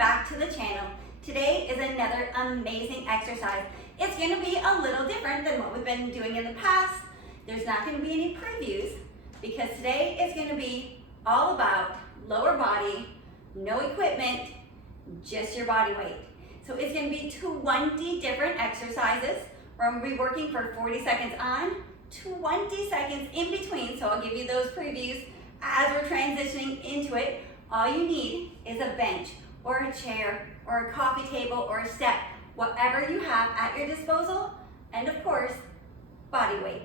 back to the channel. Today is another amazing exercise. It's going to be a little different than what we've been doing in the past. There's not going to be any previews because today is going to be all about lower body, no equipment, just your body weight. So it's going to be 20 different exercises. We're going to be working for 40 seconds on, 20 seconds in between. So I'll give you those previews as we're transitioning into it. All you need is a bench or a chair or a coffee table or a step, whatever you have at your disposal, and of course, body weight.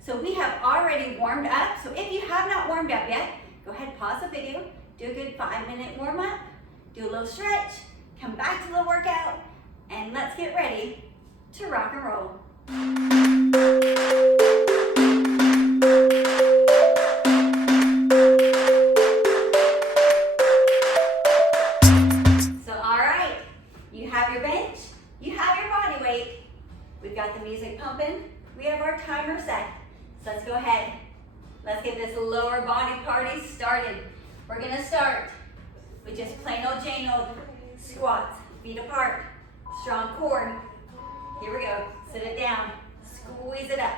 So we have already warmed up. So if you have not warmed up yet, go ahead, pause the video, do a good 5-minute warm up, do a little stretch, come back to the workout, and let's get ready to rock and roll. We've got the music pumping. We have our timer set. So let's go ahead. Let's get this lower body party started. We're gonna start with just plain old Jane old squats, feet apart, strong core. Here we go. Sit it down, squeeze it up,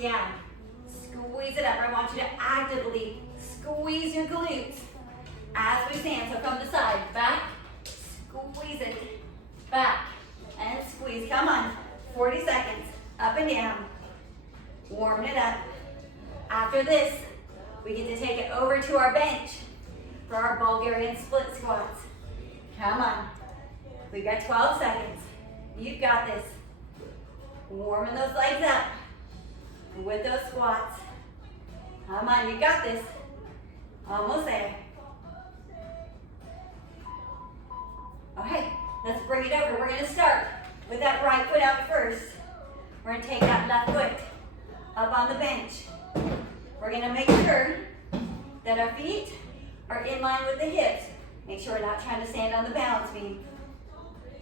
down, squeeze it up. I want you to actively squeeze your glutes as we stand. So come to side, back, squeeze it, back, and squeeze. Come on. 40 seconds, up and down, warming it up. After this, we get to take it over to our bench for our Bulgarian split squats. Come on, we've got 12 seconds. You've got this. Warming those legs up with those squats. Come on, you got this. Almost there. Okay, let's bring it over. We're gonna start with that right foot out first. We're gonna take that left foot up on the bench. We're gonna make sure that our feet are in line with the hips. Make sure we're not trying to stand on the balance beam.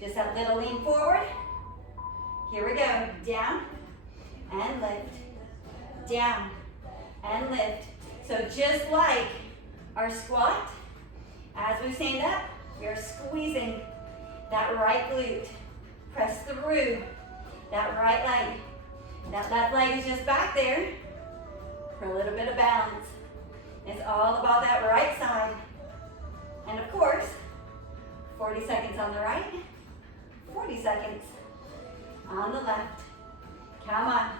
Just that little lean forward. Here we go. Down and lift. Down and lift. So just like our squat, as we stand up, we are squeezing that right glute. Press through that right leg. That left leg is just back there for a little bit of balance. It's all about that right side. And of course, 40 seconds on the right, 40 seconds on the left. Come on.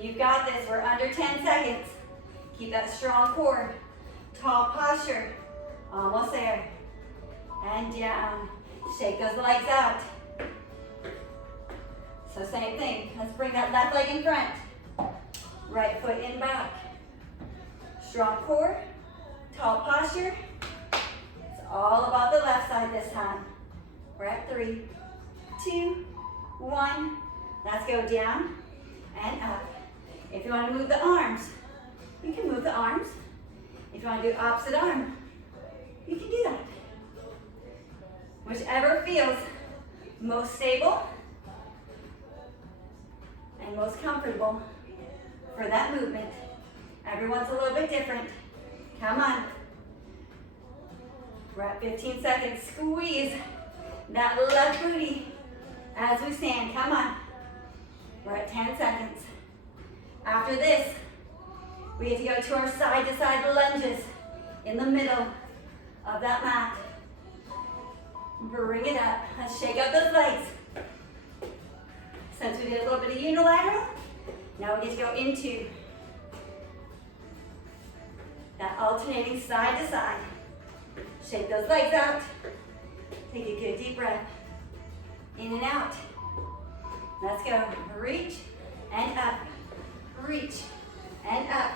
You've got this. We're under 10 seconds. Keep that strong core. Tall posture. Almost there. And down. Shake those legs out. So same thing, let's bring that left leg in front, right foot in back. Strong core, tall posture. It's all about the left side this time. We're at 3, 2, 1. Let's go down and up. If you want to move the arms, you can move the arms. If you want to do opposite arm, you can do that. Whichever feels most stable and most comfortable for that movement. Everyone's a little bit different. Come on. We're at 15 seconds. Squeeze that left booty as we stand. Come on. We're at 10 seconds. After this, we get to go to our side-to-side lunges in the middle of that mat. Bring it up. Let's shake out those legs. Since we did a little bit of unilateral, now we get to go into that alternating side to side. Shake those legs out. Take a good deep breath. In and out. Let's go. Reach and up. Reach and up.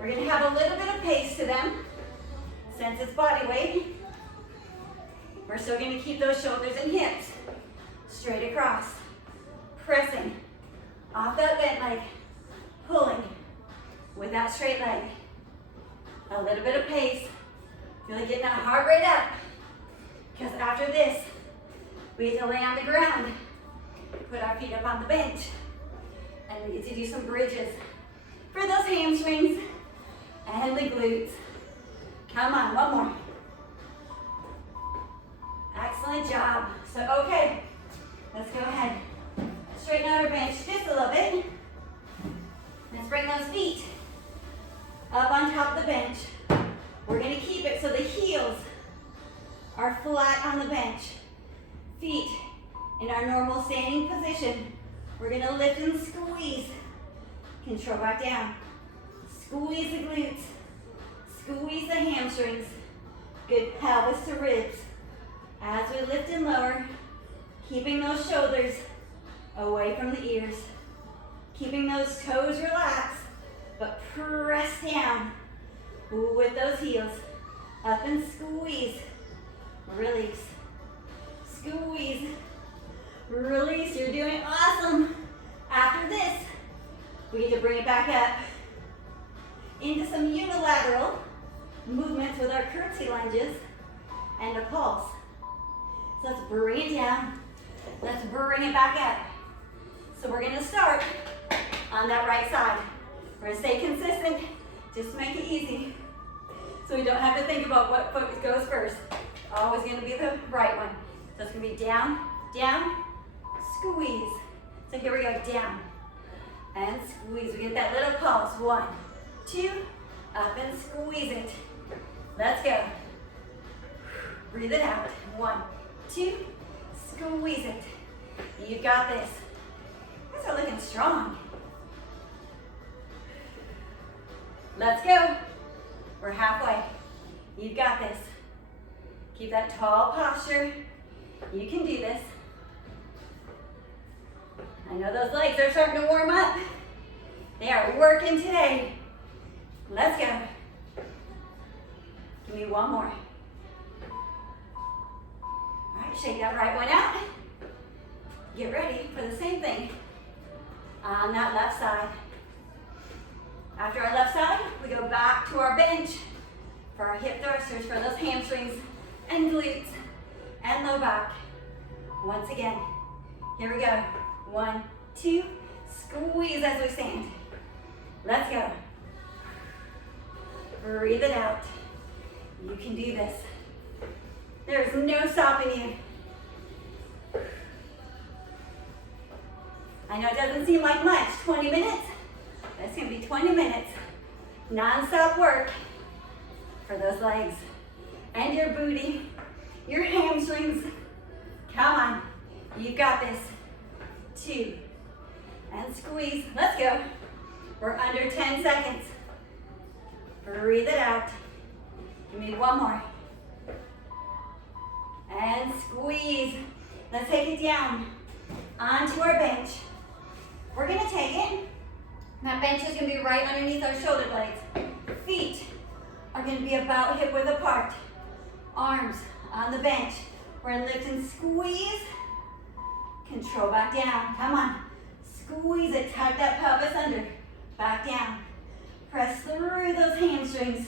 We're going to have a little bit of pace to them. Since it's body weight, we're still going to keep those shoulders and hips straight across, pressing off that bent leg, pulling with that straight leg. A little bit of pace. Really getting that heart rate up. Because after this, we get to lay on the ground, put our feet up on the bench, and we get to do some bridges for those hamstrings and the glutes. Come on, one more. Excellent job. So, okay, let's go ahead. Straighten out our bench just a little bit. Let's bring those feet up on top of the bench. We're gonna keep it so the heels are flat on the bench. Feet in our normal standing position. We're gonna lift and squeeze. Control back down. Squeeze the glutes. Squeeze the hamstrings. Good pelvis to ribs. As we lift and lower, keeping those shoulders away from the ears. Keeping those toes relaxed, but press down with those heels. Up and squeeze. Release. Squeeze. Release. You're doing awesome. After this, we need to bring it back up into some unilateral movements with our curtsy lunges and a pulse. So let's bring it down. Let's bring it back up. So we're gonna start on that right side. We're gonna stay consistent, just make it easy. So we don't have to think about what foot goes first. Always gonna be the right one. So it's gonna be down, down, squeeze. So here we go, down and squeeze. We get that little pulse. 1, 2, up and squeeze it. Let's go. Breathe it out. 1, 2, squeeze it. You got this. You guys are looking strong. Let's go. We're halfway. You've got this. Keep that tall posture. You can do this. I know those legs are starting to warm up. They are working today. Let's go. Give me one more. All right, shake that right one out. Get ready for the same thing on that left side. After our left side, we go back to our bench for our hip thrusters, for those hamstrings and glutes and low back. Once again, here we go. 1, 2, squeeze as we stand. Let's go. Breathe it out. You can do this. There's no stopping you. I know it doesn't seem like much, 20 minutes. That's gonna be 20 minutes, non-stop work for those legs and your booty, your hamstrings. Come on, you got this. 2, and squeeze. Let's go. We're under 10 seconds. Breathe it out. Give me one more. And squeeze. Let's take it down onto our bench. We're gonna take it. That bench is gonna be right underneath our shoulder blades. Feet are gonna be about hip width apart. Arms on the bench. We're gonna lift and squeeze. Control back down. Come on. Squeeze it. Tuck that pelvis under. Back down. Press through those hamstrings.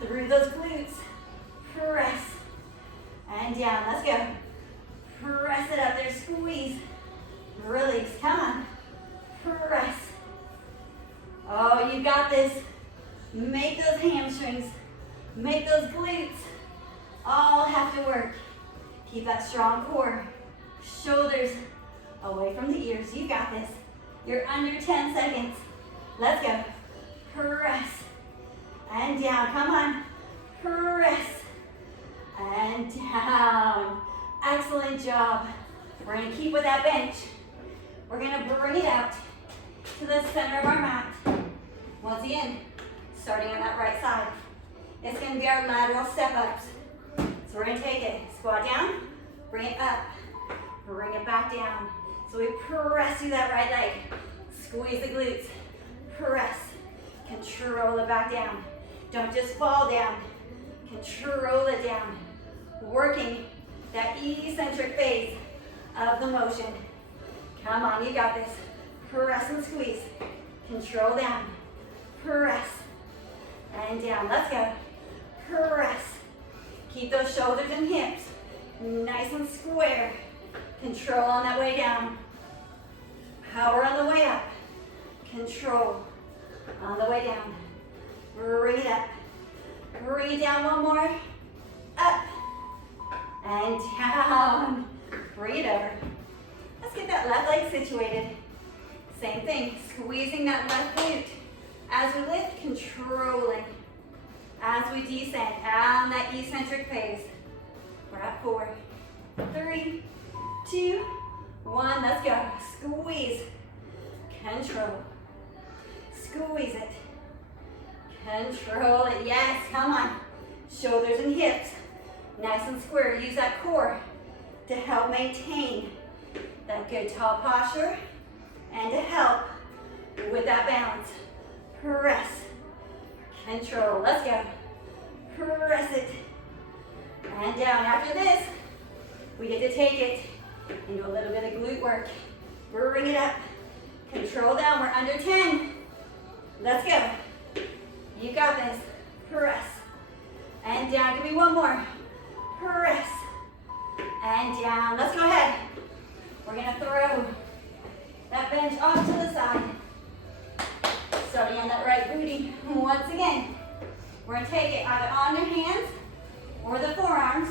Through those glutes. Press. And down. Let's go. Press it up there. Squeeze. Release. Come on. Press. Oh, you got this. Make those hamstrings. Make those glutes. All have to work. Keep that strong core. Shoulders away from the ears. You got this. You're under 10 seconds. Let's go. Press. And down. Come on. Press. And down. Excellent job. We're going to keep with that bench. We're going to bring it out to the center of our mat. Once again, starting on that right side. It's going to be our lateral step-ups. So we're going to take it. Squat down. Bring it up. Bring it back down. So we press through that right leg. Squeeze the glutes. Press. Control it back down. Don't just fall down. Control it down. Working that eccentric phase of the motion. Come on, you got this. Press and squeeze. Control down. Press. And down. Let's go. Press. Keep those shoulders and hips nice and square. Control on that way down. Power on the way up. Control on the way down. Bring it up. Bring it down one more. Up. and down. Bring it over. Let's get that left leg situated. Same thing, squeezing that left glute. As we lift, controlling. As we descend, down that eccentric phase. We're at 4, 3, 2, 1. Let's go. Squeeze. Control. Squeeze it. Control it. Yes, come on. Shoulders and hips. Nice and square. Use that core to help maintain that good tall posture and to help with that balance. Press. Control. Let's go. Press it. And down. After this, we get to take it and do a little bit of glute work. Bring it up. Control down. We're under 10. Let's go. You got this. Press. And down. Give me one more. Press. And down. Let's go ahead. We're going to throw that bench off to the side. Starting on that right booty. Once again, we're going to take it either on your hands or the forearms.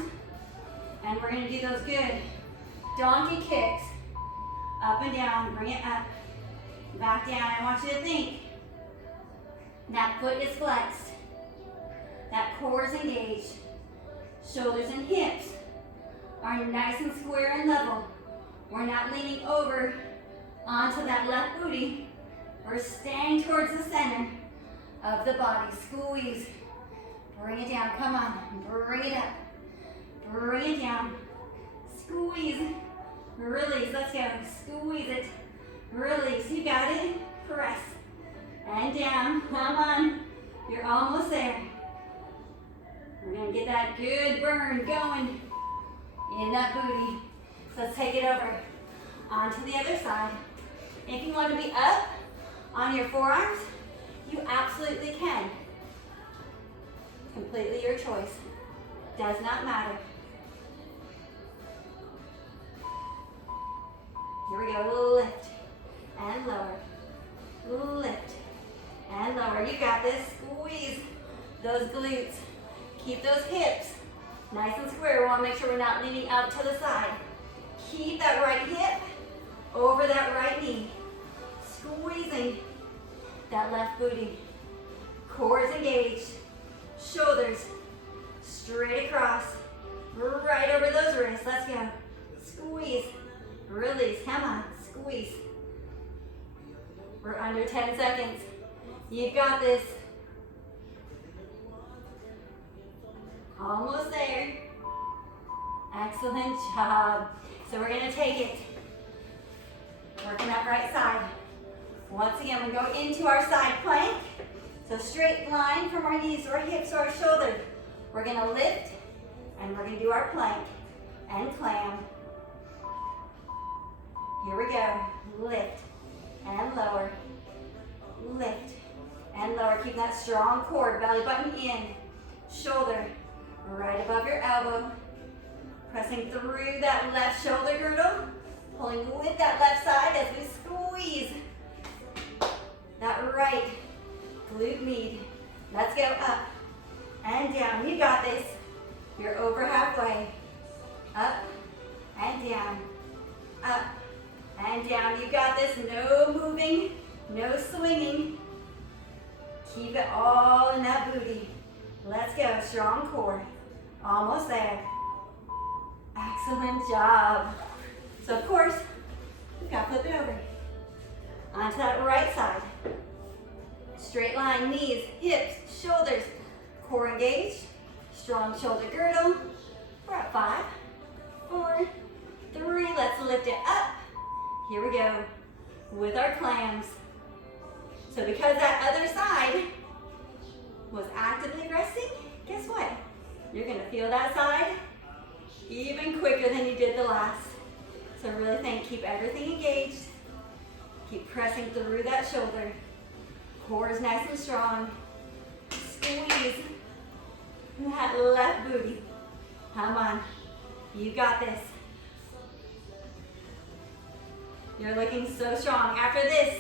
And we're going to do those good donkey kicks. Up and down. Bring it up. Back down. I want you to think that foot is flexed. That core is engaged. Shoulders and hips are nice and square and level. We're not leaning over onto that left booty. We're staying towards the center of the body. Squeeze. Bring it down. Come on. Bring it up. Bring it down. Squeeze. Release. Let's go. Squeeze it. Release. You got it. Press. And down. Come on. You're almost there. We're going to get that good burn going in that booty. So let's take it over onto the other side. If you want to be up on your forearms, you absolutely can. Completely your choice. Does not matter. Here we go. Lift and lower. Lift and lower. You got this. Squeeze those glutes. Keep those hips nice and square. We want to make sure we're not leaning out to the side. Keep that right hip over that right knee. Squeezing that left booty. Core is engaged. Shoulders straight across. Right over those wrists. Let's go. Squeeze. Release. Come on. Squeeze. We're under 10 seconds. You've got this. Almost there. Excellent job. So we're going to take it. Working that right side. Once again, we go into our side plank. So straight line from our knees to our hips to our shoulder. We're going to lift and we're going to do our plank and clam. Here we go. Lift and lower. Lift and lower. Keep that strong core. Belly button in. Shoulder right above your elbow. Pressing through that left shoulder girdle. Pulling with that left side as we squeeze that right glute med. Let's go up and down. You got this. You're over halfway. Up and down. Up and down. You got this. No moving, no swinging. Keep it all in that booty. Let's go. Strong core. Almost there. Excellent job. So of course, we've got to flip it over. Onto that right side. Straight line, knees, hips, shoulders, core engaged. Strong shoulder girdle. We're at 5, 4, 3. Let's lift it up. Here we go with our clams. So because that other side was actively resting, guess what? You're going to feel that side even quicker than you did the last. So really think, keep everything engaged. Keep pressing through that shoulder. Core is nice and strong. Squeeze that left booty. Come on. You got this. You're looking so strong. After this,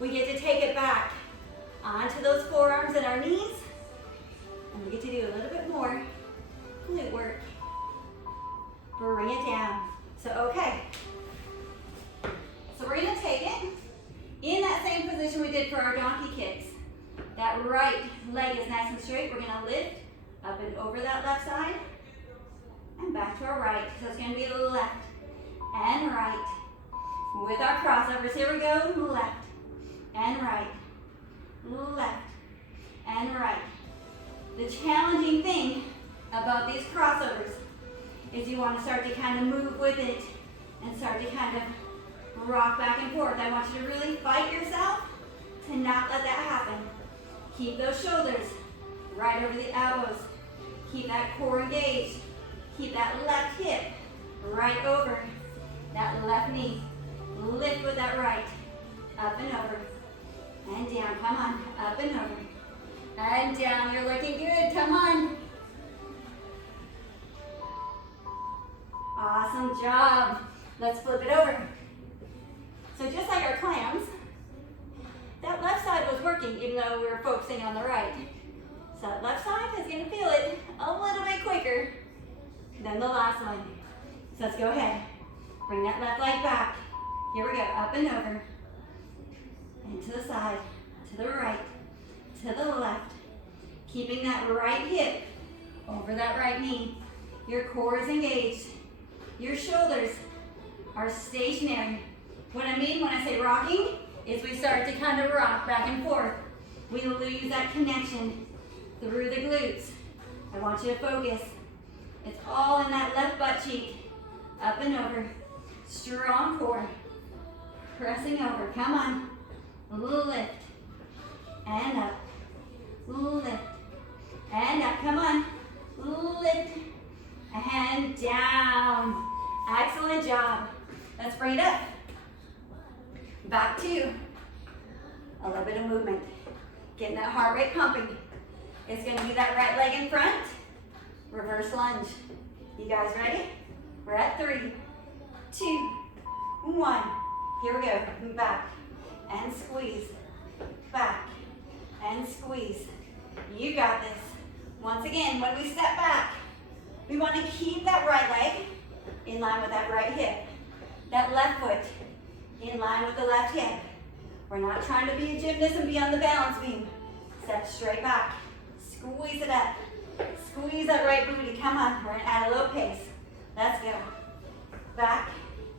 we get to take it back onto those forearms and our knees. And we get to do a little bit more glute work. bring it down. So, okay. So we're gonna take it in that same position we did for our donkey kicks. That right leg is nice and straight. We're gonna lift up and over that left side and back to our right. So it's gonna be the left and right. With our crossovers, here we go. Left and right, left and right. The challenging thing about these crossovers is you want to start to kind of move with it and start to kind of rock back and forth. I want you to really fight yourself to not let that happen. Keep those shoulders right over the elbows. Keep that core engaged. Keep that left hip right over that left knee. Lift with that right. Up and over. And down. Come on. Up and over. And down. You're looking good. Come on. Awesome job. Let's flip it over. So just like our clams, that left side was working even though we were focusing on the right. So that left side is going to feel it a little bit quicker than the last one. So let's go ahead. Bring that left leg back. Here we go. Up and over. And to the side. To the right. To the left. Keeping that right hip over that right knee. Your core is engaged. Your shoulders are stationary. What I mean when I say rocking is we start to kind of rock back and forth. We lose that connection through the glutes. I want you to focus. It's all in that left butt cheek. Up and over. Strong core. Pressing over. Come on. Lift. And up. Lift. And up. Come on. Lift. And down. Excellent job. Let's bring it up. Back to a little bit of movement. Getting that heart rate pumping. It's going to be that right leg in front. Reverse lunge. You guys ready? We're at 3, 2, 1. Here we go. Back and squeeze. Back and squeeze. You got this. Once again, when we step back, we want to keep that right leg in line with that right hip. That left foot in line with the left hip. We're not trying to be a gymnast and be on the balance beam. Step straight back. Squeeze it up. Squeeze that right booty. Come on. We're going to add a little pace. Let's go. Back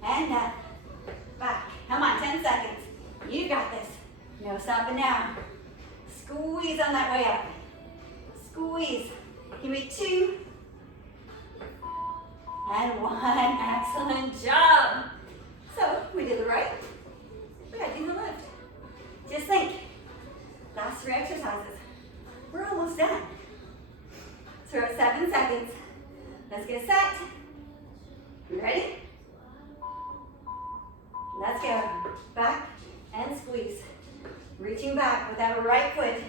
and up. Back. Come on. 10 seconds. You got this. No stopping now. Squeeze on that way up. Squeeze. Give me 2. And 1. Excellent job. So we did the right. We got to do the left. Just think. Last 3 exercises. We're almost done. So we're at 7 seconds. Let's get set. You ready? Let's go. Back and squeeze. Reaching back with that right foot.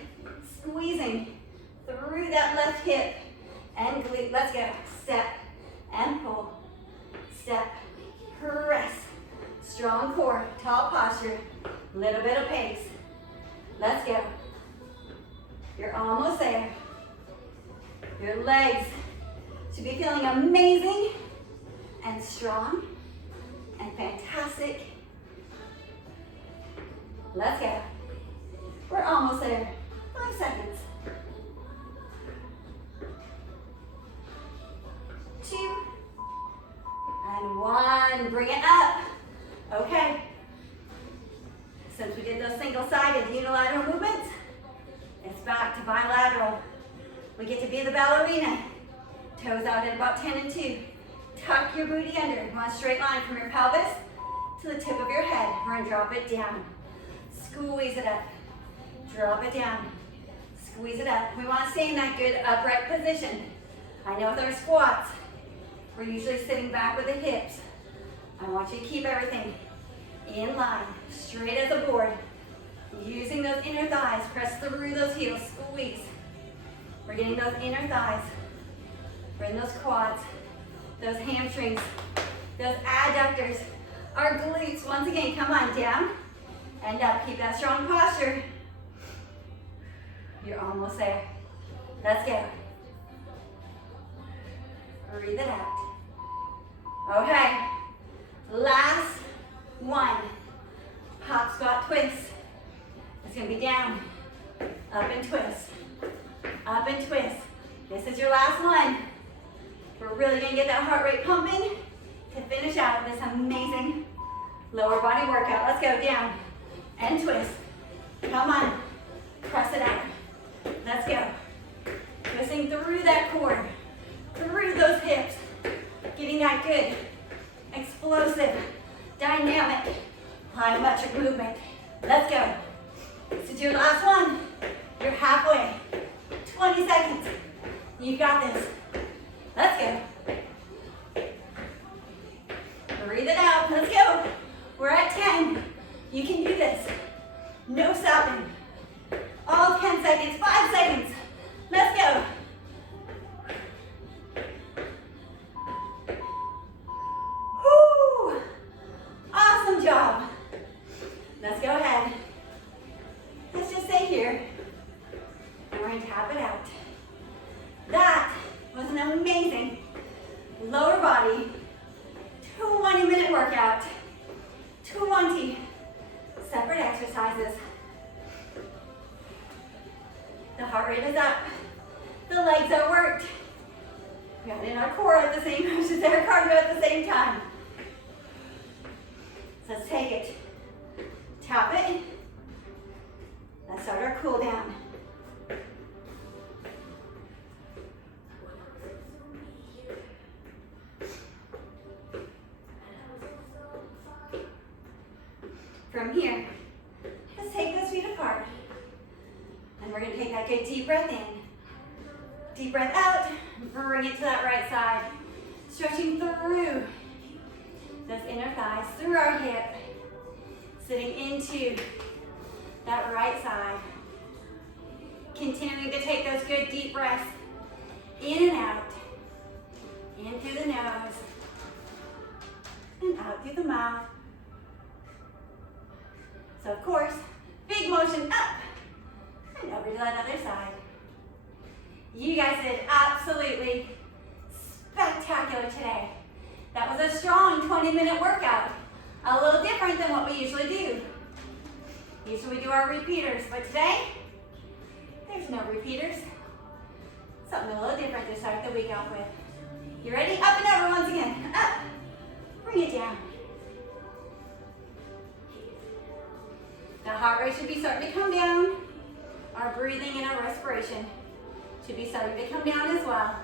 Squeezing through that left hip and glute. Let's go. Step and pull. Step. Press. Strong core. Tall posture. Little bit of pace. Let's go. You're almost there. Your legs should be feeling amazing and strong and fantastic. Let's go. We're almost there. 5 seconds. 2 and 1. Bring it up. Okay. Since we did those single-sided unilateral movements, it's back to bilateral. We get to be the ballerina. Toes out at about 10 and 2. Tuck your booty under. You want a straight line from your pelvis to the tip of your head. We're going to drop it down. Squeeze it up. Drop it down. Squeeze it up. We want to stay in that good upright position. I know with our squats, we're usually sitting back with the hips. I want you to keep everything in line, straight as a board. Using those inner thighs, press through those heels, squeeze. We're getting those inner thighs. We're in those quads, those hamstrings, those adductors, our glutes. Once again, come on, down and up. Keep that strong posture. You're almost there. Let's go. Breathe it out. Okay, last one. Hop, squat, twist. It's gonna be down, up and twist, up and twist. This is your last one. We're really gonna get that heart rate pumping to finish out this amazing lower body workout. Let's go down and twist. Come on, press it out. Let's go. Twisting through that core, through those hips, getting that good, explosive, dynamic, plyometric movement. Let's go. This is your last one. You're halfway. 20 seconds. You've got this. Let's go. Breathe it out. Let's go. We're at 10. You can do this. No stopping. All 10 seconds. 5 seconds. Let's go. Woo! Awesome job. Let's go ahead. Let's just stay here. And we're going to tap it out. That was an amazing lower body 20-minute workout. 20 separate exercises. The heart rate is up. The legs are worked. We got in our core at the same time, just our cardio at the same time. So let's take it. Tap it. Let's start our cool down. From here, let's take those feet apart. And we're going to take that good deep breath in. Deep breath out. Bring it to that right side. Stretching through those inner thighs, through our hip. Sitting into that right side. Continuing to take those good deep breaths in and out. In through the nose. And out through the mouth. So of course, big motion up and over to that other side. You guys did absolutely spectacular today. That was a strong 20-minute workout. A little different than what we usually do. Usually we do our repeaters, but today, there's no repeaters. Something a little different to start the week off with. You ready? Up and over once again. Up. Bring it down. The heart rate should be starting to come down. Our breathing and our respiration should be starting to come down as well.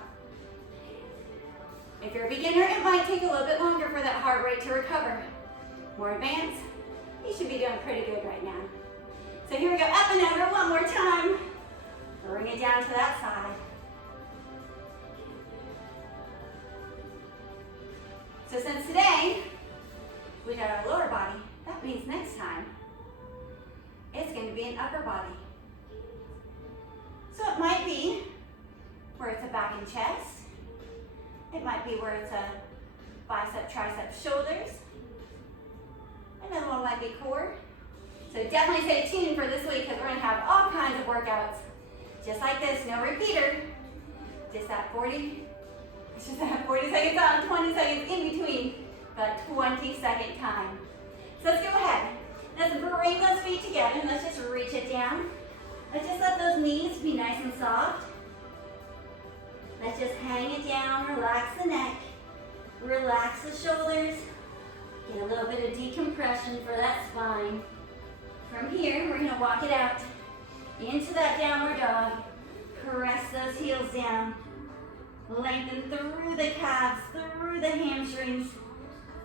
If you're a beginner, it might take a little bit longer for that heart rate to recover. More advanced, you should be doing pretty good right now. So here we go, up and over one more time. Bring it down to that side. So since today, we got our lower body, that means next time, it's going to be an upper body. So it might be where it's a back and chest. It might be where it's a bicep, tricep, shoulders. Another one might be core. So definitely stay tuned for this week because we're going to have all kinds of workouts. Just like this, no repeater. Just that 40 seconds on, 20 seconds in between, but 20-second time. So let's go ahead. Let's bring those feet together and let's just reach it down. Let's just let those knees be nice and soft. Let's just hang it down, relax the neck, relax the shoulders, get a little bit of decompression for that spine. From here, we're gonna walk it out into that downward dog. Press those heels down. Lengthen through the calves, through the hamstrings,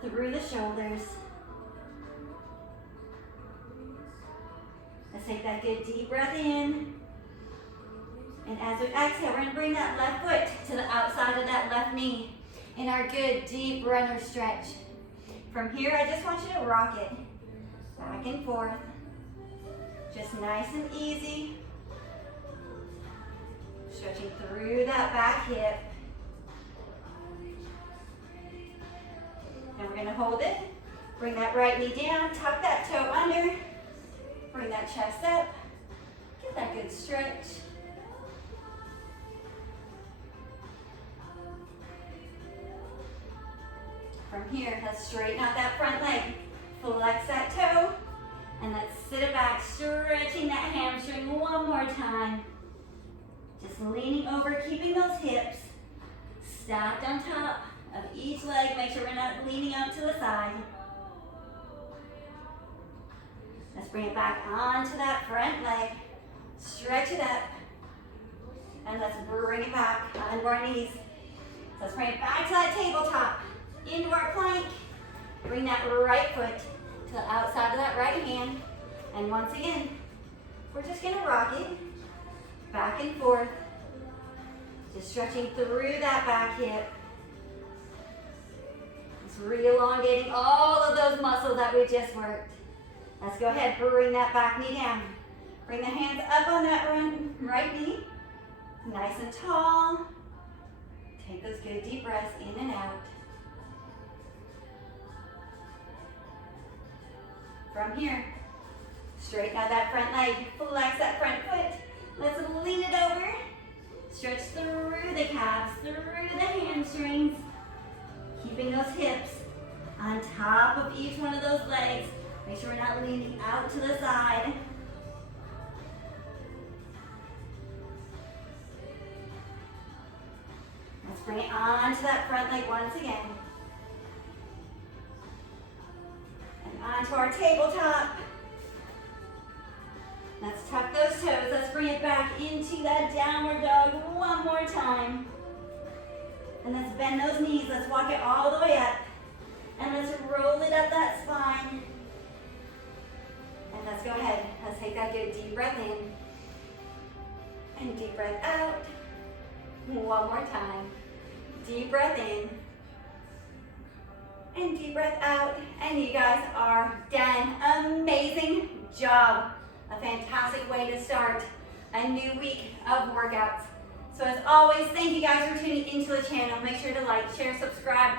through the shoulders. Let's take that good deep breath in. And as we exhale, we're going to bring that left foot to the outside of that left knee in our good deep runner stretch. From here, I just want you to rock it back and forth. Just nice and easy. Stretching through that back hip. And we're going to hold it. Bring that right knee down, tuck that toe under. Bring that chest up. Get that good stretch. From here, let's straighten out that front leg. Flex that toe. And let's sit it back, stretching that hamstring one more time. Just leaning over, keeping those hips stacked on top of each leg. Make sure we're not leaning out to the side. Let's bring it back onto that front leg. Stretch it up. And let's bring it back onto our knees. So let's bring it back to that tabletop. Into our plank. Bring that right foot to the outside of that right hand. And once again, we're just gonna rock it back and forth. Just stretching through that back hip. Just re-elongating all of those muscles that we just worked. Let's go ahead, bring that back knee down. Bring the hands up on that right knee. Nice and tall. Take those good deep breaths in and out. From here, straighten out that front leg, flex that front foot. Let's lean it over. Stretch through the calves, through the hamstrings. Keeping those hips on top of each one of those legs. Make sure we're not leaning out to the side. Let's bring it onto that front leg once again. Onto our tabletop. Let's tuck those toes. Let's bring it back into that downward dog one more time. And let's bend those knees. Let's walk it all the way up. And let's roll it up that spine. And let's go ahead. Let's take that good deep breath in. And deep breath out. One more time. Deep breath in. And deep breath out, and you guys are done. Amazing job. A fantastic way to start a new week of workouts. So as always, thank you guys for tuning into the channel. Make sure to like, share, subscribe,